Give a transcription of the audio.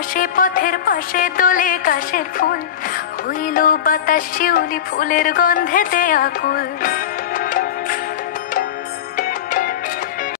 পাশে পথের পাশে দোলে কাশের ফুল, হইল বাতাস শিউলি ফুলের গন্ধেতে আকুল।